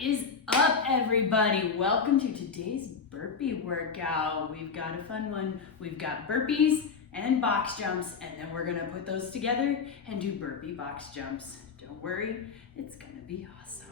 is up, everybody? Welcome to today's burpee workout. We've got a fun one. We've got burpees and box jumps, and then we're gonna put those together and do burpee box jumps. Don't worry, it's gonna be awesome.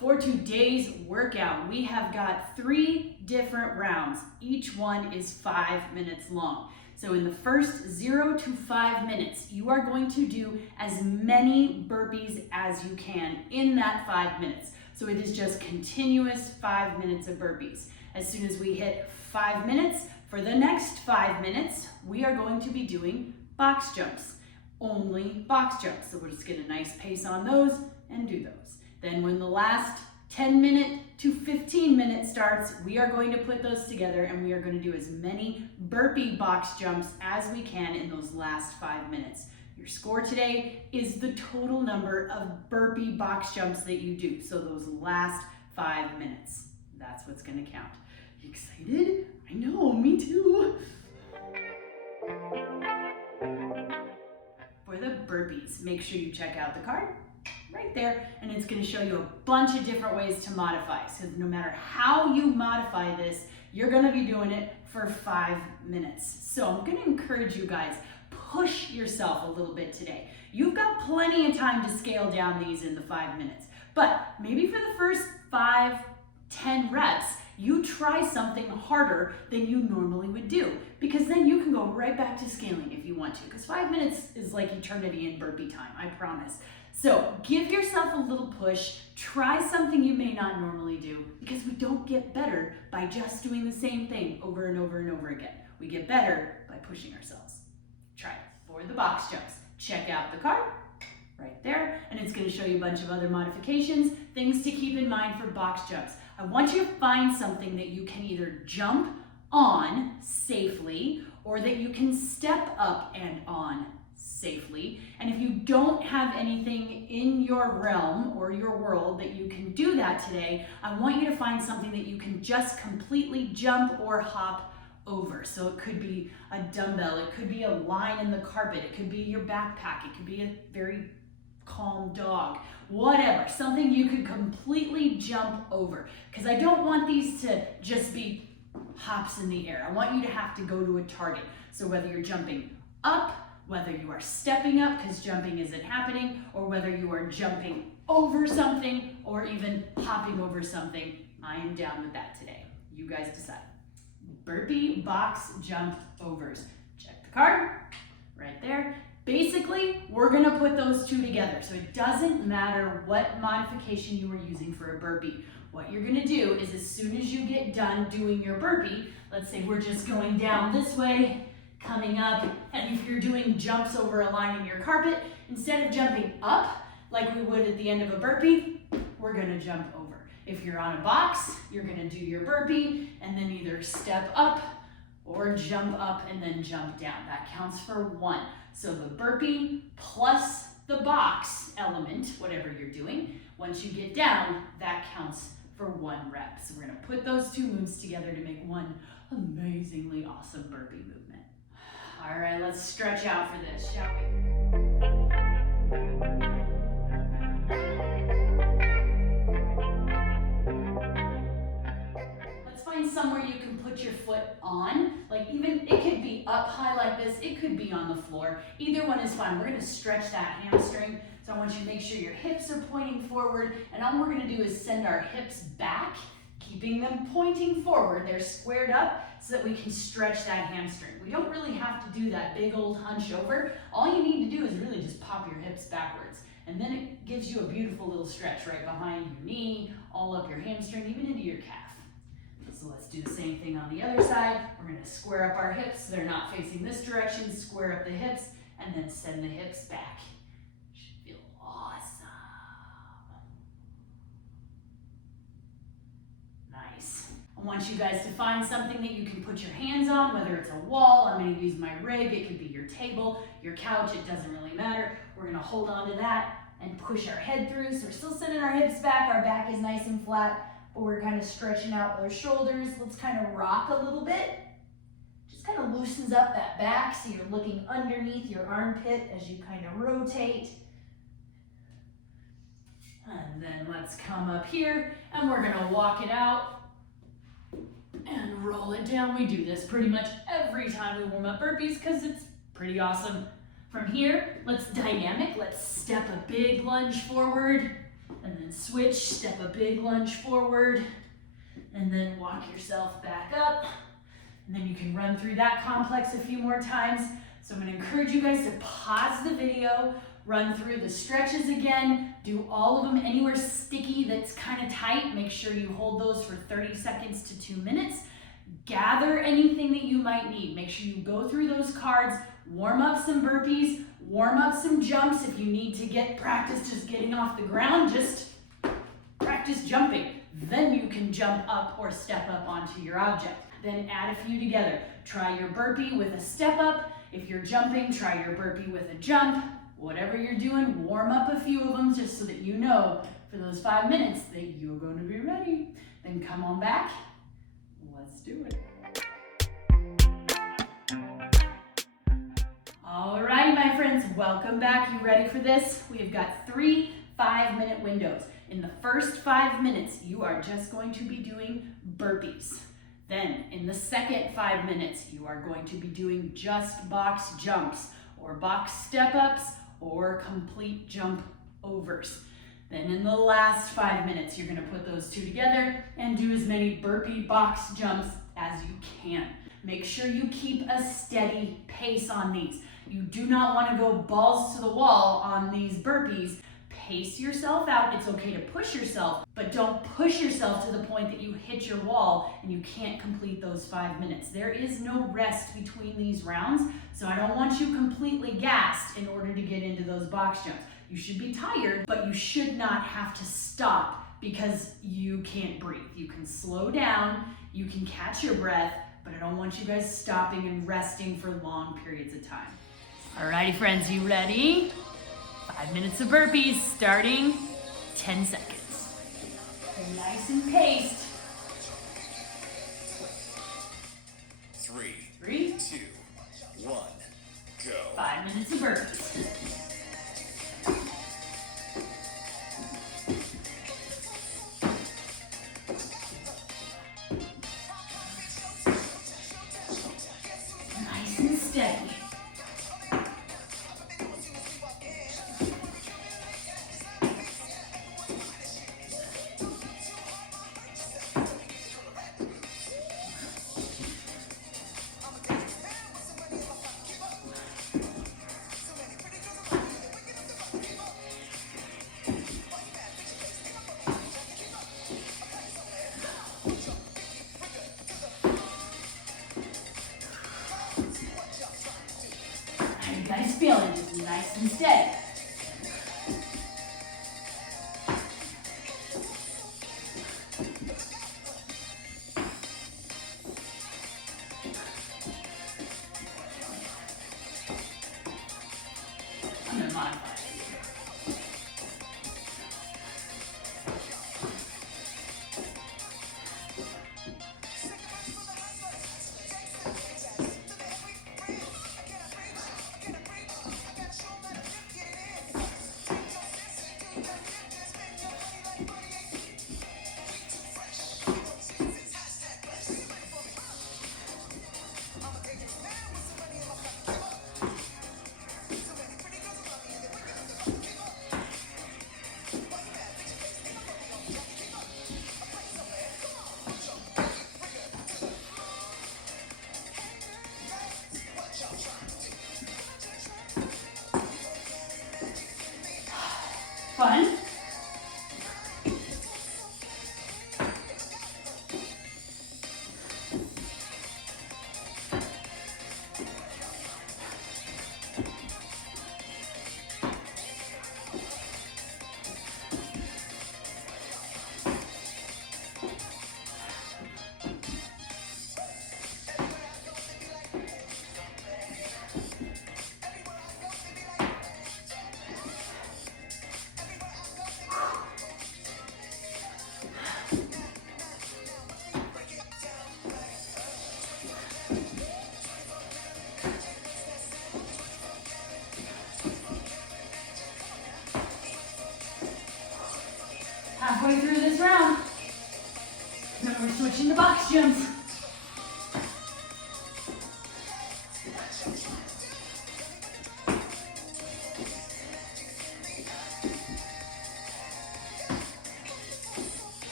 For today's workout, we have got 3 different rounds. Each one is 5 minutes long. So in the first 0 to 5 minutes, you are going to do as many burpees as you can in that 5 minutes. So it is just continuous 5 minutes of burpees. As soon as we hit 5 minutes, for the next 5 minutes, we are going to be doing box jumps. Only box jumps. So we'll just get a nice pace on those and do those. Then when the last 10-minute to 15-minute starts, we are going to put those together and we are going to do as many burpee box jumps as we can in those last 5 minutes. Your score today is the total number of burpee box jumps that you do. So those last 5 minutes, that's what's going to count. You excited? I know, me too. For the burpees, make sure you check out the card right there, and it's going to show you a bunch of different ways to modify. So no matter how you modify this, you're going to be doing it for 5 minutes. So I'm going to encourage you guys, push yourself a little bit today. You've got plenty of time to scale down these in the 5 minutes, but maybe for the first 5-10 reps, you try something harder than you normally would do, because then you can go right back to scaling if you want to, because 5 minutes is like eternity in burpee time, I promise. So give yourself a little push, try something you may not normally do, because we don't get better by just doing the same thing over and over and over again. We get better by pushing ourselves. Try it. For the box jumps, check out the card right there, and it's going to show you a bunch of other modifications, things to keep in mind for box jumps. I want you to find something that you can either jump on safely or that you can step up and on safely. And if you don't have anything in your realm or your world that you can do that today, I want you to find something that you can just completely jump or hop over. So it could be a dumbbell, it could be a line in the carpet, it could be your backpack, it could be a very calm dog, whatever, something you could completely jump over. Because I don't want these to just be hops in the air. I want you to have to go to a target. So whether you're jumping up, whether you are stepping up because jumping isn't happening, or whether you are jumping over something or even hopping over something, I am down with that today. You guys decide. Burpee box jump overs. Check the card right there. Basically, we're gonna put those two together. So it doesn't matter what modification you are using for a burpee. What you're gonna do is as soon as you get done doing your burpee, let's say we're just going down this way, coming up, and if you're doing jumps over a line in your carpet, instead of jumping up like we would at the end of a burpee, we're gonna jump over. If you're on a box, you're gonna do your burpee and then either step up or jump up and then jump down. That counts for 1. So the burpee plus the box element, whatever you're doing, once you get down, that counts for 1 rep. So we're gonna put those 2 moves together to make one amazingly awesome burpee movement. All right, let's stretch out for this, shall we? Let's find somewhere you can put your foot on. Like even, it could be up high like this, it could be on the floor. Either one is fine. We're gonna stretch that hamstring. So I want you to make sure your hips are pointing forward, and all we're gonna do is send our hips back, keeping them pointing forward. They're squared up so that we can stretch that hamstring. We don't really have to do that big old hunch over. All you need to do is really just pop your hips backwards. And then it gives you a beautiful little stretch right behind your knee, all up your hamstring, even into your calf. So let's do the same thing on the other side. We're gonna square up our hips so they're not facing this direction, square up the hips, and then send the hips back. Should feel awesome. Nice. I want you guys to find something that you can put your hands on, whether it's a wall, I'm gonna use my rig, it could be your table, your couch, it doesn't really matter. We're gonna hold on to that and push our head through. So we're still sending our hips back, our back is nice and flat, but we're kind of stretching out those shoulders. Let's kind of rock a little bit. Just kind of loosens up that back so you're looking underneath your armpit as you kind of rotate. And then let's come up here and we're gonna walk it out and roll it down. We do this pretty much every time we warm up burpees because it's pretty awesome. From here, let's dynamic. Let's step a big lunge forward and then switch, step a big lunge forward and then walk yourself back up. And then you can run through that complex a few more times. So I'm gonna encourage you guys to pause the video, run through the stretches again, do all of them anywhere sticky that's kind of tight. Make sure you hold those for 30 seconds to 2 minutes. Gather anything that you might need. Make sure you go through those cards, warm up some burpees, warm up some jumps. If you need to get practice just getting off the ground, just practice jumping. Then you can jump up or step up onto your object. Then add a few together. Try your burpee with a step up. If you're jumping, try your burpee with a jump. Whatever you're doing, warm up a few of them just so that you know for those 5 minutes that you're going to be ready. Then come on back. Let's do it. Alrighty, my friends, welcome back. You ready for this? We've got 3 5-minute windows. In the first 5 minutes, you are just going to be doing burpees. Then in the second 5 minutes, you are going to be doing just box jumps or box step-ups or complete jump overs. Then in the last 5 minutes, you're gonna put those two together and do as many burpee box jumps as you can. Make sure you keep a steady pace on these. You do not wanna go balls to the wall on these burpees. Pace yourself out. It's okay to push yourself, but don't push yourself to the point that you hit your wall and you can't complete those 5 minutes. There is no rest between these rounds, so I don't want you completely gassed in order to get into those box jumps. You should be tired, but you should not have to stop because you can't breathe. You can slow down, you can catch your breath, but I don't want you guys stopping and resting for long periods of time. Alrighty, friends, you ready? 5 minutes of burpees starting 10 seconds. They're nice and paced. 3, 3, 2, 1, go. 5 minutes of burpees. Nice and steady. Nice feeling, just nice and steady. I'm gonna modify it. Fun?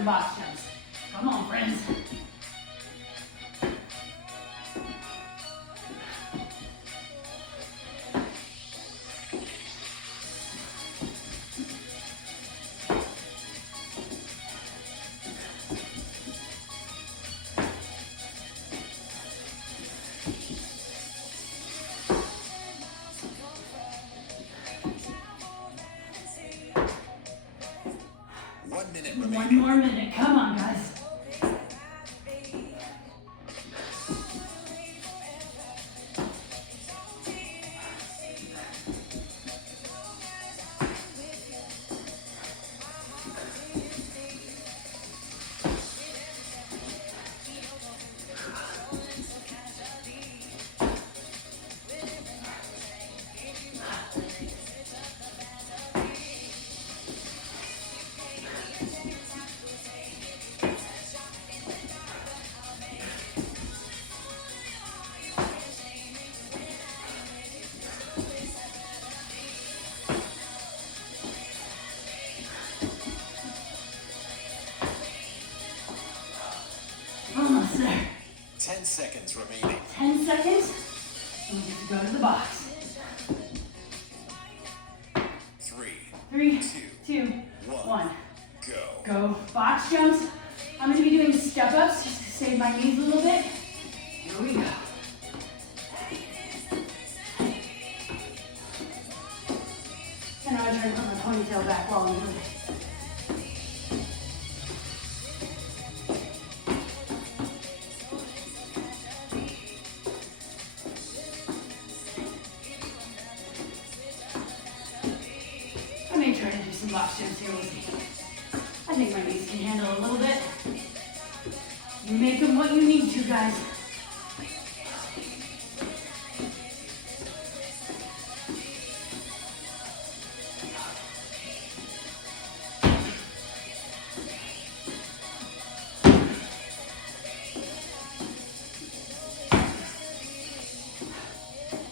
the box jumps. Come on, friends. One more minute. Come on, guys. Almost there. 10 seconds remaining. 10 seconds. And we get to go to the box. 3, 2, 1, 1. go. Go. Box jumps. I'm going to be doing step ups just to save my knees a little bit. Here we go. And I'm going to try to put my ponytail back while I'm doing it. I may try to do some box jumps here. We'll see. I think my knees can handle a little bit. You make them what you need to, guys.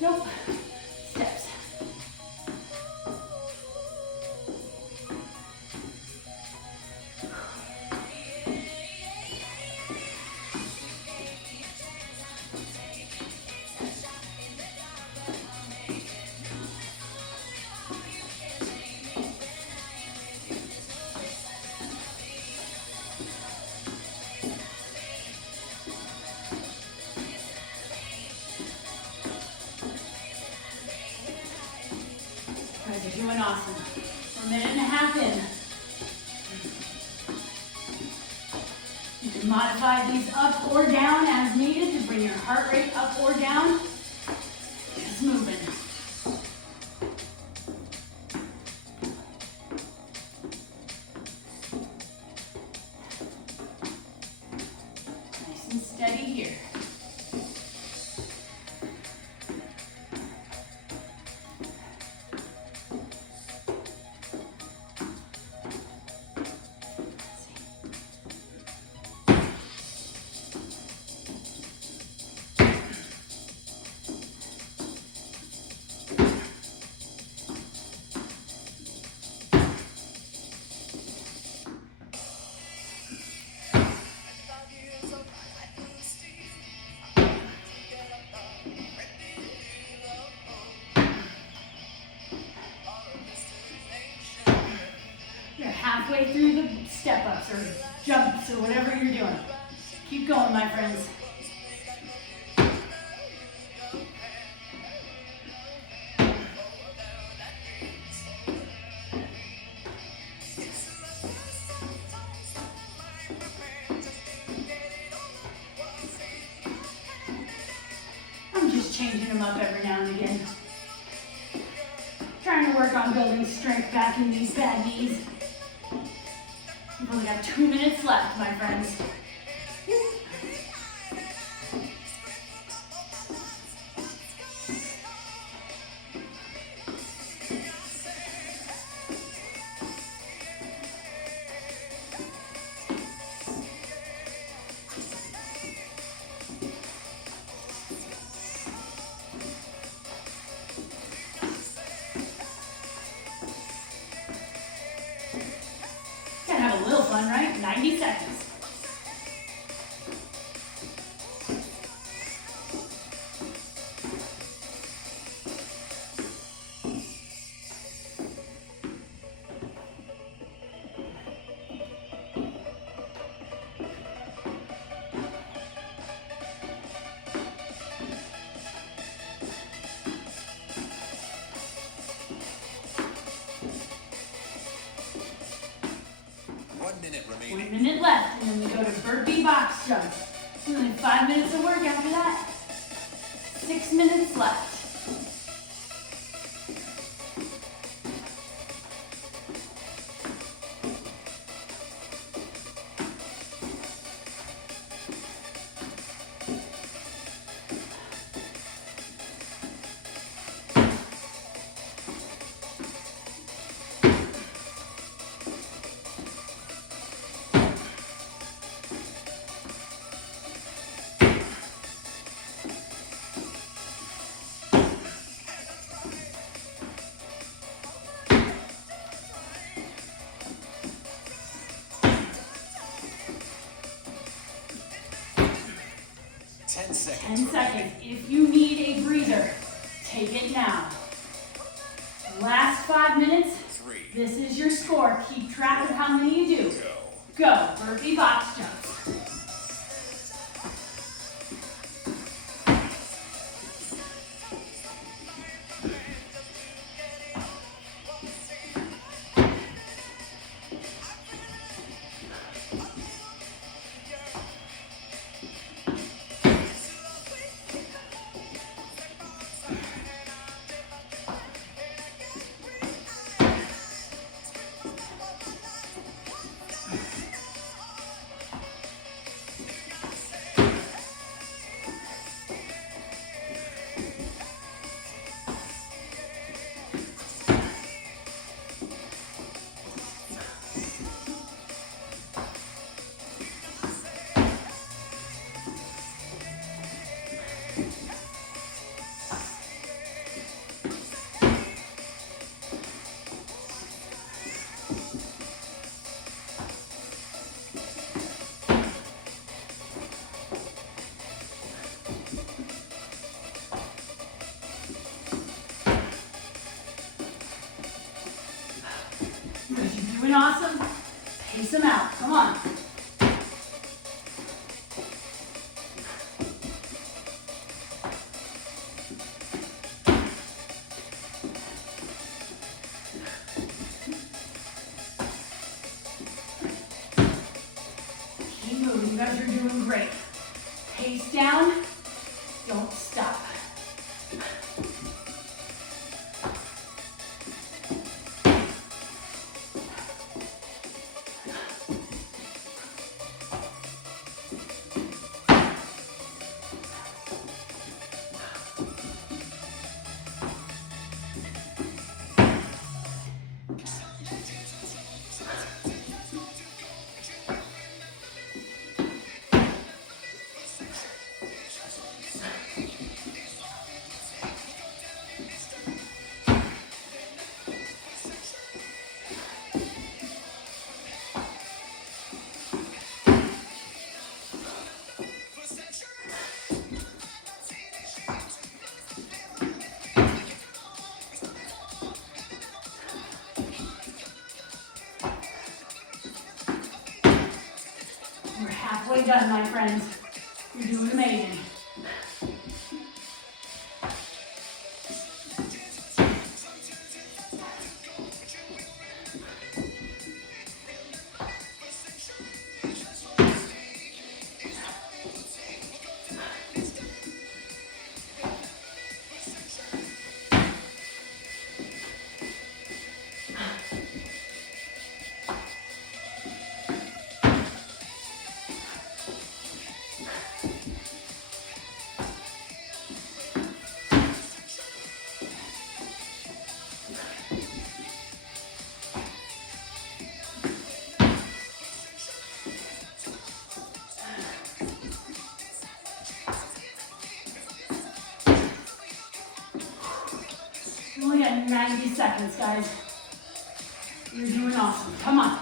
Nope. Steps. Guys are doing awesome. We're a minute and a half in. You can modify these up or down as needed to bring your heart rate up or down. Just moving. Nice and steady here. You're halfway through the step-ups or jumps or whatever you're doing. Keep going, my friends. I'm just changing them up every now and again. Trying to work on building strength back in these bad knees. We've only got 2 minutes left, my friends. Gotta have a little fun, right? 90 seconds. Remaining. 1 minute left, and then we go to Burpee Box Jumps. Only 5 minutes of work after that. 6 minutes left. Ten 10 seconds. seconds. If you need a breather, take it now. Last 5 minutes. 3. This is your score. Keep track of how many you do. Go. Go, Burpee Box Jumps. Good, you're doing awesome. Pace them out. Come on. Keep moving. You guys are doing great. Pace down. Don't stop. We're halfway done, my friends. You're doing amazing. You only got 90 seconds, guys. You're doing awesome. Come on.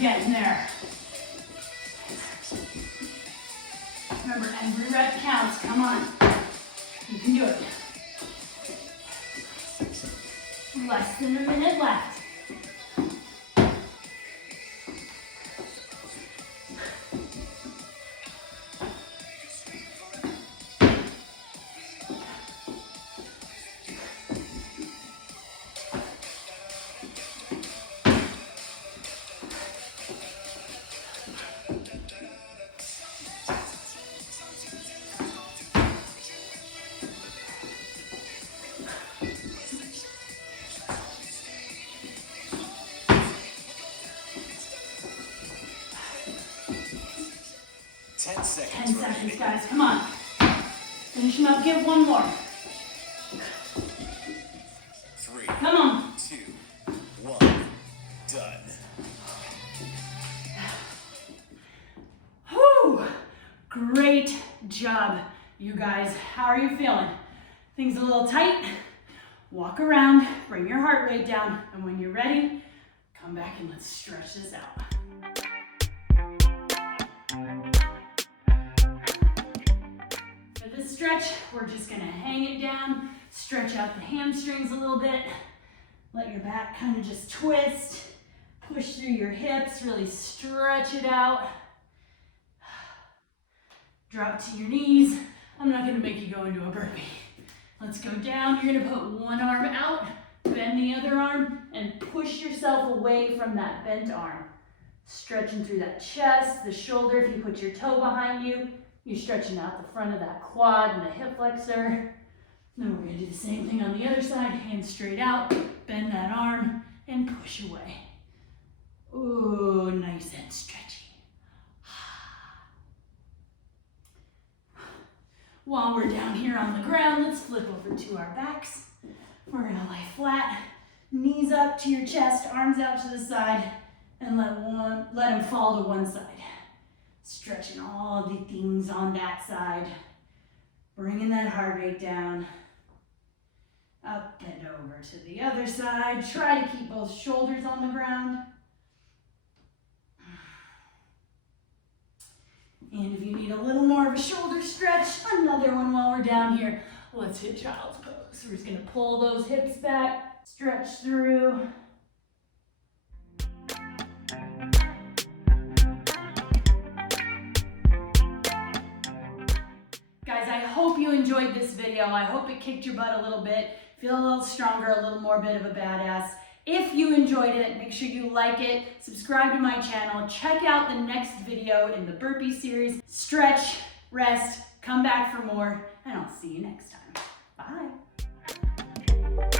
Getting there. Remember, every rep counts. Come on. You can do it. Less than a minute left. 10 seconds 10 seconds, remaining. guys. Come on. Finish them up. Give one more. 3, Come on. 2, 1. Done. Whew. Great job, you guys. How are you feeling? Things a little tight? Walk around, bring your heart rate down, and when you're ready, come back and let's stretch this out. For this stretch, we're just gonna hang it down, stretch out the hamstrings a little bit, let your back kind of just twist, push through your hips, really stretch it out. Drop to your knees. I'm not gonna make you go into a burpee. Let's go down. You're gonna put one arm out, bend the other arm, and push yourself away from that bent arm. Stretching through that chest, the shoulder. If you put your toe behind you, you're stretching out the front of that quad and the hip flexor. Then we're gonna do the same thing on the other side. Hands straight out, bend that arm, and push away. Ooh, nice and stretchy. While we're down here on the ground, let's flip over to our backs. We're gonna lie flat, knees up to your chest, arms out to the side, and let them fall to one side. Stretching all the things on that side. Bringing that heart rate down. Up and over to the other side. Try to keep both shoulders on the ground. And if you need a little more of a shoulder stretch, another one while we're down here. Let's hit child's pose. We're just gonna pull those hips back, stretch through. Guys, I hope you enjoyed this video. I hope it kicked your butt a little bit. Feel a little stronger, a little more bit of a badass. If you enjoyed it, make sure you like it, subscribe to my channel, check out the next video in the burpee series. Stretch, rest, come back for more, and I'll see you next time. Bye.